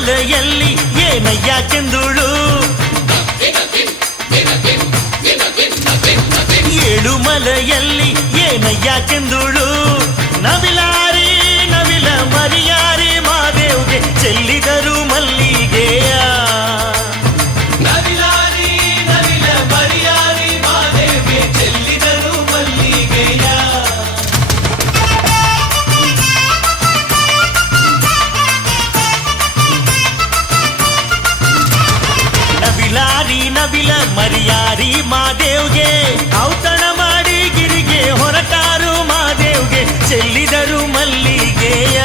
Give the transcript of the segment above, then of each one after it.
ಏಳುಮಲೆಯಲ್ಲಿ ಏನಯ್ಯ ಕೆಂದುಳು ಏಳುಮಲೆಯಲ್ಲಿ ಏನಯ್ಯ ಕೆಂದುಳು ನವಿಲಾರಿ ನವಿಲ ಮರಿಯಾರಿ ಮಾದೇವ್ಗೆ ಚೆಲ್ಲಿದರು ಮಲ್ಲಿಗೆಯ ನವಿಲಾರಿ ನವಿಲ ಮರಿಯಾರಿ ಮಾದೇವ್ಗೆ ಚೆಲ್ಲಿದರು ಮಲ್ಲಿಗೆಯ ನವಿಲಾರಿ ನವಿಲ ಮರಿಯಾರಿ ಮಾದೇವ್ಗೆ ಔತಣ ಮಾಡಿ ಗಿರಿಗೆ ಹೊರಟಾರು ಮಾದೇವ್ಗೆ ಚೆಲ್ಲಿದರು ಮಲ್ಲಿಗೆಯ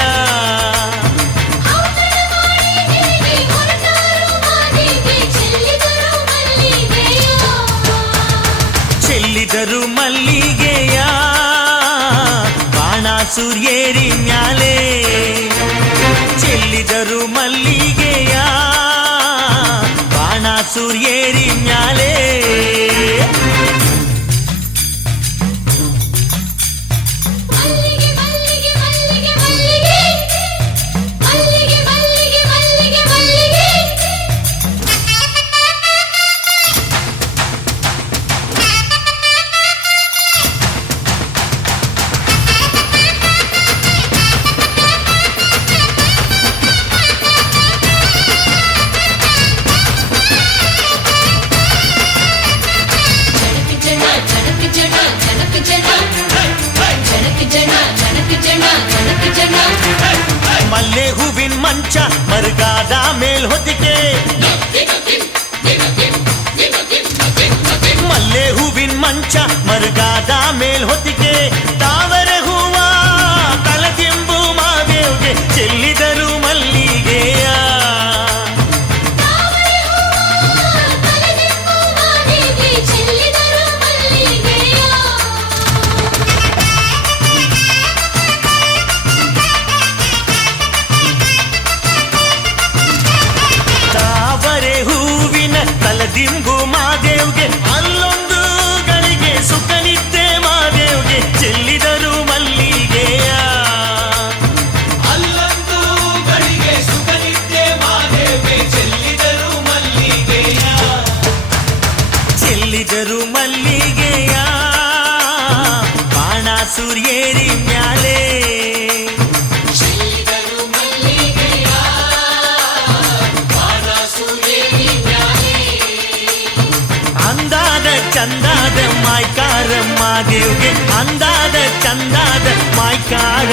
ಚೆಲ್ಲಿದರು ಮಲ್ಲಿಗೆಯ ಬಾಣಾಸುರ್ಯೇರಿ ಮ್ಯಾಲೆ ಚೆಲ್ಲಿದರು ಮಲ್ಲಿಗೆಯ ಬಾಣಾಸುರ್ಯೇರಿ ಮ್ಯಾಲೆ ಮಲ್ಲೆ ಹೂವಿನ ಮಂಚ ಮರುಗಾದ ಮೇಲ್ ಹೊತ್ತಿಗೆ ಮಲ್ಲೆ ಹೂವಿನ ಮಂಚ ಮರುಗಾದ ಮೇಲ್ ಹೊತ್ತಿಗೆ ತಾವರೆ ಹೂವ ತಲೆದಿಂಬು ಮಾದೇವ್ಗೆ ಚೆಲ್ಲಿದರು ಮಲ್ಲಿಗೆಯ ತಾವರೆ ಹೂವಿನ ತಲೆದಿಂಬು ಮಾದೇವ್ಗೆ ಅಲ್ಲೊಂದು ಗಳಿಗೆ ಸುಖನಿದ್ದೆ ಮಾದೇವ್ಗೆ ಚೆಲ್ಲಿದರು ಮಲ್ಲಿಗೆಯ ಅಲ್ಲೊಂದು ಗಳಿಗೆ ಸುಖನಿದ್ದೆ ಮಾದೇವ್ಗೆ ಚೆಲ್ಲಿದರು ಮಲ್ಲಿಗೆಯ ಚೆಲ್ಲಿದರು ಮಲ್ಲಿಗೆಯ ಬಾಣಾಸುರ್ಯೇರಿ ಮ್ಯಾಲೆ ಚೆಲ್ಲಿದರು ಮಲ್ಲಿಗೆಯ ಬಾಣಾಸುರ್ಯೇರಿ ಮ್ಯಾಲೆ ಅಂದಾದ ಚಂದಾದ ಮಾಯ್ಕಾರ ಮಾದೇವ್ಗೆ ಅಂದಾದ ಚಂದಾದ ಮಾಯ್ಕಾರ